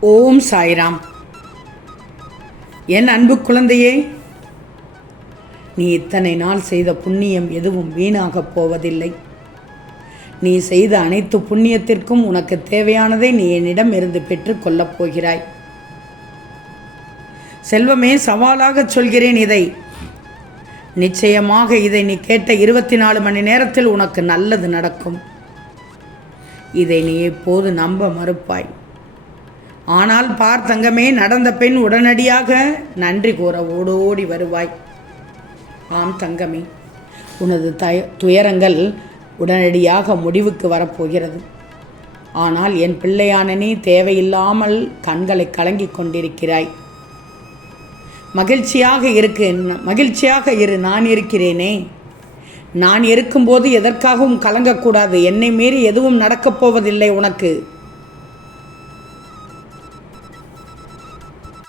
ஓம் சாய்ராம். என் அன்பு குழந்தையே நீ இத்தனை நாள் செய்த புண்ணியம் எதுவும் வீணாகப் போவதில்லை. நீ செய்த அனைத்து புண்ணியத்திற்கும் உனக்கு தேவையானதை நீ என்னிடம் இருந்து பெற்றுக்கொள்ளப் போகிறாய். செல்வமே சவாலாகச் சொல்கிறேன் இதை. நிச்சயமாக இதை நீ கேட்ட இருபத்தி நாலு மணி நேரத்தில் உனக்கு நல்லது நடக்கும். இதை நீ எப்போது நம்ப மறுப்பாய்? ஆனால் பார் தங்கமே நடந்த பெண் உடனடியாக நன்றி கூற ஓடோடி வருவாய். ஆம் தங்கமே உனது தய துயரங்கள் உடனடியாக முடிவுக்கு வரப்போகிறது. ஆனால் என் பிள்ளையான நீ தேவையில்லாமல் கண்களை கலங்கிக் கொண்டிருக்கிறாய். மகிழ்ச்சியாக இருக்கு மகிழ்ச்சியாக இரு நான் இருக்கிறேனே. நான் இருக்கும்போது எதற்காகவும் கலங்கக்கூடாது. என்னை மீறி எதுவும் நடக்கப் போவதில்லை உனக்கு.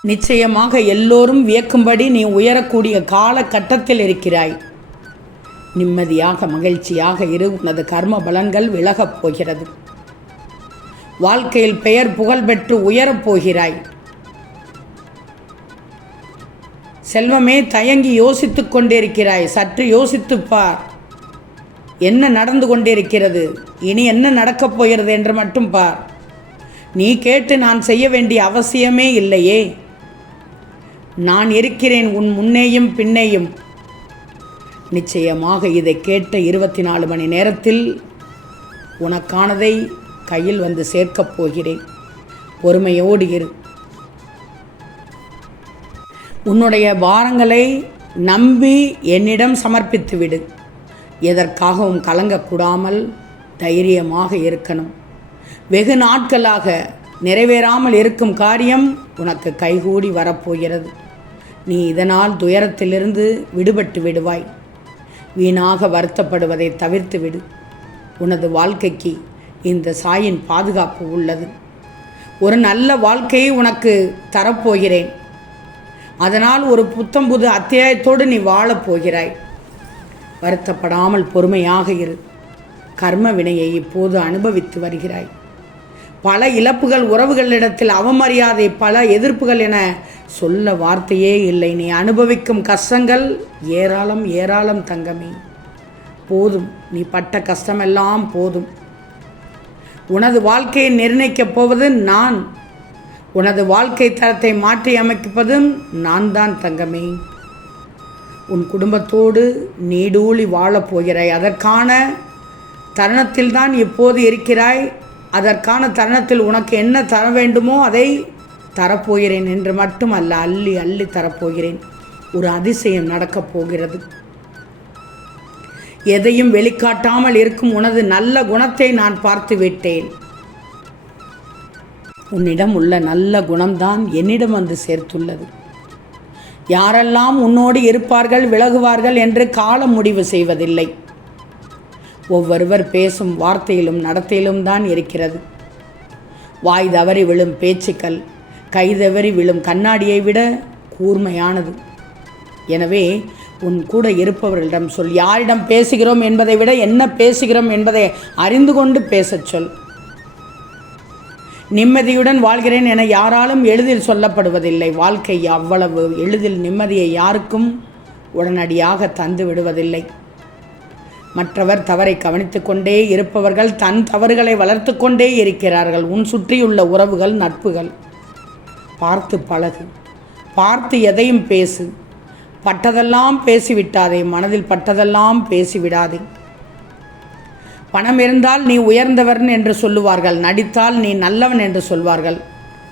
நிச்சயமாக எல்லோரும் வியக்கும்படி நீ உயரக்கூடிய காலகட்டத்தில் இருக்கிறாய். நிம்மதியாக மகிழ்ச்சியாக இரு உனது கர்ம பலன்கள் விலகப் போகிறது. வாழ்க்கையில் பெயர் புகழ் பெற்று உயரப் போகிறாய். செல்வமே தயங்கி யோசித்துக் கொண்டிருக்கிறாய். சற்று யோசித்துப் பார். என்ன நடந்து கொண்டிருக்கிறது? இனி என்ன நடக்கப் போகிறது என்று மட்டும் பார். நீ கேட்டு நான் செய்ய வேண்டிய அவசியமே இல்லையே. நான் இருக்கிறேன் உன் முன்னேயும் பின்னேயும். நிச்சயமாக இதை கேட்ட இருபத்தி நாலு மணி நேரத்தில் உனக்கானதை கையில் வந்து சேர்க்கப் போகிறேன். பொறுமையோடு இரு. உன்னுடைய பாரங்களை நம்பி என்னிடம் சமர்ப்பித்து விடு. எதற்காகவும் கலங்கக்கூடாமல் தைரியமாக இருக்கணும். வெகு நாட்களாக நிறைவேறாமல் இருக்கும் காரியம் உனக்கு கைகூடி வரப்போகிறது. நீ இதனால் துயரத்திலிருந்து விடுபட்டு விடுவாய். வீணாக வருத்தப்படுவதை தவிர்த்து விடு. உனது வாழ்க்கைக்கு இந்த சாயின் பாதுகாப்பு உள்ளது. ஒரு நல்ல வாழ்க்கையை உனக்கு தரப்போகிறேன். அதனால் ஒரு புத்தம் புது அத்தியாயத்தோடு நீ வாழப் போகிறாய். வருத்தப்படாமல் பொறுமையாக இரு. கர்ம வினையை இப்போது அனுபவித்து வருகிறாய். பல இழப்புகள் உறவுகளிடத்தில் அவமரியாதை பல எதிர்ப்புகள் என சொல்ல வார்த்தையே இல்லை. நீ அனுபவிக்கும் கஷ்டங்கள் ஏராளம் ஏராளம் தங்கமே. போதும் நீ பட்ட கஷ்டமெல்லாம் போதும். உனது வாழ்க்கையை நிர்ணயிக்கப் போவது நான். உனது வாழ்க்கை தரத்தை மாற்றி அமைப்பதும் நான் தான் தங்கமே. உன் குடும்பத்தோடு நீடூழி வாழப் போகிறாய். அதற்கான தருணத்தில்தான் இப்போது இருக்கிறாய். அதற்கான தருணத்தில் உனக்கு என்ன தர வேண்டுமோ அதை தரப்போகிறேன் என்று மட்டுமல்ல அள்ளி அள்ளி தரப்போகிறேன். ஒரு அதிசயம் நடக்கப் போகிறது. எதையும் வெளிக்காட்டாமல் இருக்கும் உனது நல்ல குணத்தை நான் பார்த்து விட்டேன். உன்னிடம் உள்ள நல்ல குணம்தான் என்னிடம் வந்து சேர்த்துள்ளது. யாரெல்லாம் உன்னோடு இருப்பார்கள் விலகுவார்கள் என்று காலம் முடிவு செய்வதில்லை. ஒவ்வொருவர் பேசும் வார்த்தையிலும் நடத்தையிலும் தான் இருக்கிறது. வாய் தவறி விழும் பேச்சுக்கள் கை தவறி விழும் கண்ணாடியை விட கூர்மையானது. எனவே உன் கூட இருப்பவர்களிடம் சொல் யாரிடம் பேசுகிறோம் என்பதை விட என்ன பேசுகிறோம் என்பதை அறிந்து கொண்டு பேசச் சொல். நிம்மதியுடன் வாழ்கிறேன் என யாராலும் எளிதில் சொல்லப்படுவதில்லை. வாழ்க்கை அவ்வளவு எளிதில் நிம்மதியை யாருக்கும் உடனடியாக தந்து விடுவதில்லை. மற்றவர் தவறை கவனித்து கொண்டே இருப்பவர்கள் தன் தவறுகளை வளர்த்து கொண்டே இருக்கிறார்கள். உன் சுற்றியுள்ள உறவுகள் நட்புகள். பார்த்து பழகு. பார்த்து எதையும் பேசு. பட்டதெல்லாம் பேசிவிட்டாதே மனதில் பட்டதெல்லாம் பேசிவிடாதே. பணம் இருந்தால் நீ உயர்ந்தவன் என்று சொல்லுவார்கள். நடித்தால் நீ நல்லவன் என்று சொல்வார்கள்.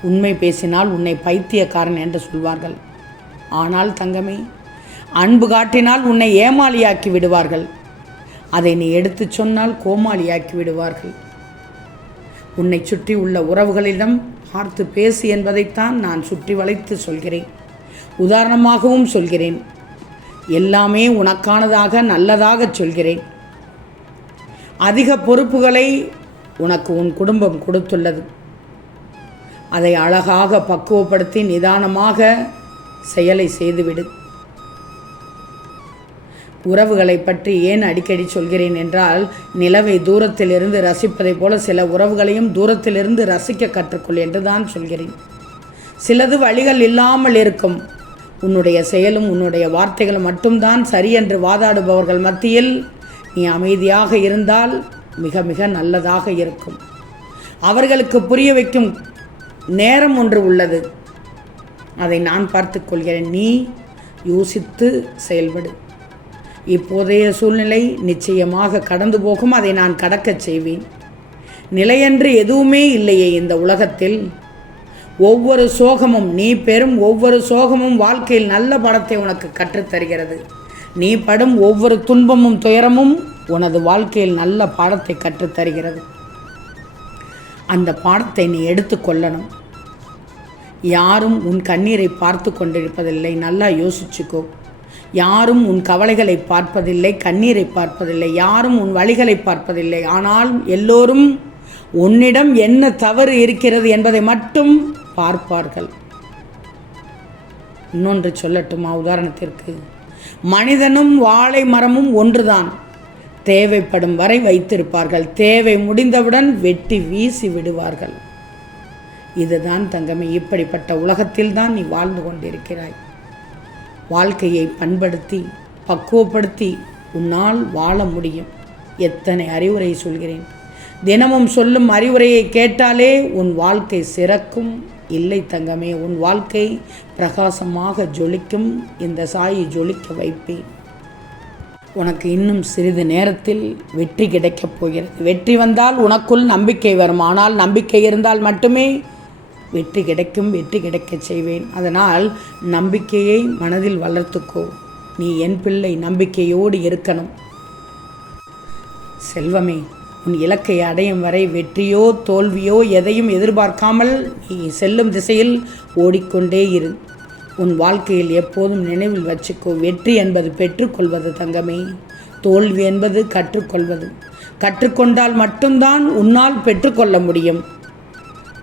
உண்மை பேசினால் உன்னை பைத்தியக்காரன் என்று சொல்வார்கள். ஆனால் தங்கமே அன்பு காட்டினால் உன்னை ஏமாளியாக்கி விடுவார்கள். அதை நீ எடுத்துச் சொன்னால் கோமாளியாக்கி விடுவார்கள். உன்னை சுற்றி உள்ள உறவுகளிடம் பார்த்து பேசு என்பதைத்தான் நான் சுற்றி வளைத்து சொல்கிறேன். உதாரணமாகவும் சொல்கிறேன். எல்லாமே உனக்கானதாக நல்லதாக சொல்கிறேன். அதிக பொறுப்புகளை உனக்கு உன் குடும்பம் கொடுத்துள்ளது. அதை அழகாக பக்குவப்படுத்தி நிதானமாக செயலை செய்துவிடு. உறவுகளை பற்றி ஏன் அடிக்கடி சொல்கிறேன் என்றால் நிலவை தூரத்திலிருந்து ரசிப்பதைப் போல சில உறவுகளையும் தூரத்திலிருந்து ரசிக்க கற்றுக்கொள் என்று தான் சொல்கிறேன். சிலது வழிகள் இல்லாமல் இருக்கும். உன்னுடைய செயலும் உன்னுடைய வார்த்தைகளும் மட்டும்தான் சரி என்று வாதாடுபவர்கள் மத்தியில் நீ அமைதியாக இருந்தால் மிக மிக நல்லதாக இருக்கும். அவர்களுக்கு புரிய வைக்கும் நேரம் ஒன்று உள்ளது. அதை நான் பார்த்துக்கொள்கிறேன் நீ யோசித்து செயல்படு. இப்போதைய சூழ்நிலை நிச்சயமாக கடந்து போகும். அதை நான் கடக்கச் செய்வேன். நிலையன்று எதுவுமே இல்லையே இந்த உலகத்தில். ஒவ்வொரு சோகமும் நீ பெறும் ஒவ்வொரு சோகமும் வாழ்க்கையில் நல்ல படத்தை உனக்கு கற்றுத்தருகிறது நீ படும் ஒவ்வொரு துன்பமும் துயரமும் உனது வாழ்க்கையில் நல்ல பாடத்தை கற்றுத்தருகிறது அந்த பாடத்தை நீ எடுத்துக்கொள்ளணும் யாரும் உன் கண்ணீரை பார்த்து கொண்டிருப்பதில்லை. நல்லா யோசிச்சுக்கோ. யாரும் உன் கவலைகளை பார்ப்பதில்லை கண்ணீரை பார்ப்பதில்லை யாரும் உன் வழிகளை பார்ப்பதில்லை. ஆனால் எல்லோரும் உன்னிடம் என்ன தவறு இருக்கிறது என்பதை மட்டும் பார்ப்பார்கள். இன்னொன்று சொல்லட்டுமா உதாரணத்திற்கு? மனிதனும் வாழை மரமும் ஒன்றுதான். தேவைப்படும் வரை வைத்திருப்பார்கள். தேவை முடிந்தவுடன் வெட்டி வீசி விடுவார்கள். இதுதான் தங்கமே இப்படிப்பட்ட உலகத்தில் தான் நீ வாழ்ந்து கொண்டிருக்கிறாய். வாழ்க்கையை பண்படுத்தி பக்குவப்படுத்தி உன்னால் வாழ முடியும். எத்தனை அறிவுரை சொல்கிறேன். தினமும் சொல்லும் அறிவுரையை கேட்டாலே உன் வாழ்க்கை சிறக்கும். இல்லை தங்கமே உன் வாழ்க்கை பிரகாசமாக ஜொலிக்கும். இந்த சாயை ஜொலிக்க வைப்பேன். உனக்கு இன்னும் சிறிது நேரத்தில் வெற்றி கிடைக்கப் போகிறது. வெற்றி வந்தால் உனக்குள் நம்பிக்கை வரும். ஆனால் நம்பிக்கை இருந்தால் மட்டுமே வெற்றி கிடைக்கும் வெற்றி கிடைக்கச் செய்வேன். அதனால் நம்பிக்கையை மனதில் வளர்த்துக்கோ. நீ என் பிள்ளை நம்பிக்கையோடு இருக்கணும். செல்வமே உன் இலக்கை அடையும் வரை வெற்றியோ தோல்வியோ எதையும் எதிர்பார்க்காமல் நீ செல்லும் திசையில் ஓடிக்கொண்டே இரு. உன் வாழ்க்கையில் எப்போதும் நினைவில் வச்சுக்கோ வெற்றி என்பது பெற்றுக்கொள்வது தங்கமே. தோல்வி என்பது கற்றுக்கொள்வது. கற்றுக்கொண்டால் மட்டும்தான் உன்னால் பெற்றுக்கொள்ள முடியும்.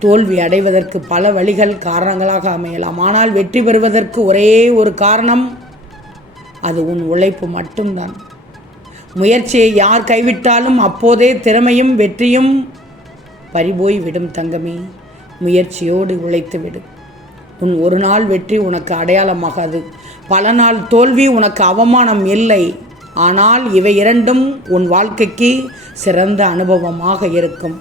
தோல்வி அடைவதற்கு பல வழிகள் காரணங்களாக அமையலாம். ஆனால் வெற்றி பெறுவதற்கு ஒரே ஒரு காரணம் அது உன் உழைப்பு மட்டும்தான். முயற்சியை யார் கைவிட்டாலும் அப்போதே திறமையும் வெற்றியும் பறிபோய் விடும் தங்கமே. முயற்சியோடு உழைத்து விடு. உன் ஒரு நாள் வெற்றி உனக்கு அடையாளமாகாது. பல நாள் தோல்வி உனக்கு அவமானம் இல்லை. ஆனால் இவை இரண்டும் உன் வாழ்க்கைக்கு சிறந்த அனுபவமாக இருக்கும்.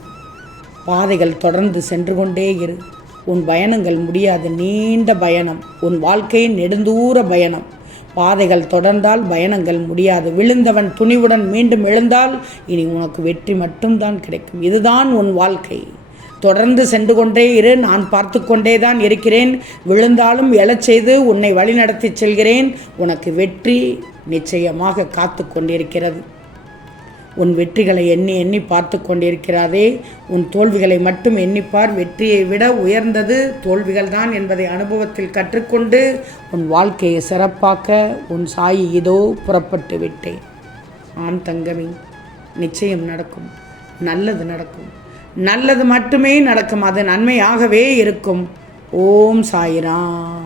பாதைகள் தொடர்ந்து சென்று கொண்டே இரு. உன் பயணங்கள் முடியாது நீண்ட பயணம். உன் வாழ்க்கை நெடுந்தூர பயணம். பாதைகள் தொடர்ந்தால் பயணங்கள் முடியாது. விழுந்தவன் துணிவுடன் மீண்டும் எழுந்தால் இனி உனக்கு வெற்றி மட்டும்தான் கிடைக்கும். இதுதான் உன் வாழ்க்கை. தொடர்ந்து சென்று கொண்டே இரு. நான் பார்த்து கொண்டே தான் இருக்கிறேன். விழுந்தாலும் எழச் செய்து உன்னை வழிநடத்தி செல்கிறேன். உனக்கு வெற்றி நிச்சயமாக காத்து கொண்டிருக்கிறது. உன் வெற்றிகளை எண்ணி எண்ணி பார்த்து கொண்டிருக்கிறாதே. உன் தோல்விகளை மட்டும் எண்ணிப்பார் வெற்றியை விட உயர்ந்தது தோல்விகள் தான் என்பதை அனுபவத்தில் கற்றுக்கொண்டு உன் வாழ்க்கையை சிறப்பாக்க உன் சாயி இதோ புறப்பட்டு விட்டேன். ஆம் தங்கமி நிச்சயம் நடக்கும். நல்லது நடக்கும். நல்லது மட்டுமே நடக்கும். அது நன்மையாகவே இருக்கும். ஓம் சாயிராம்.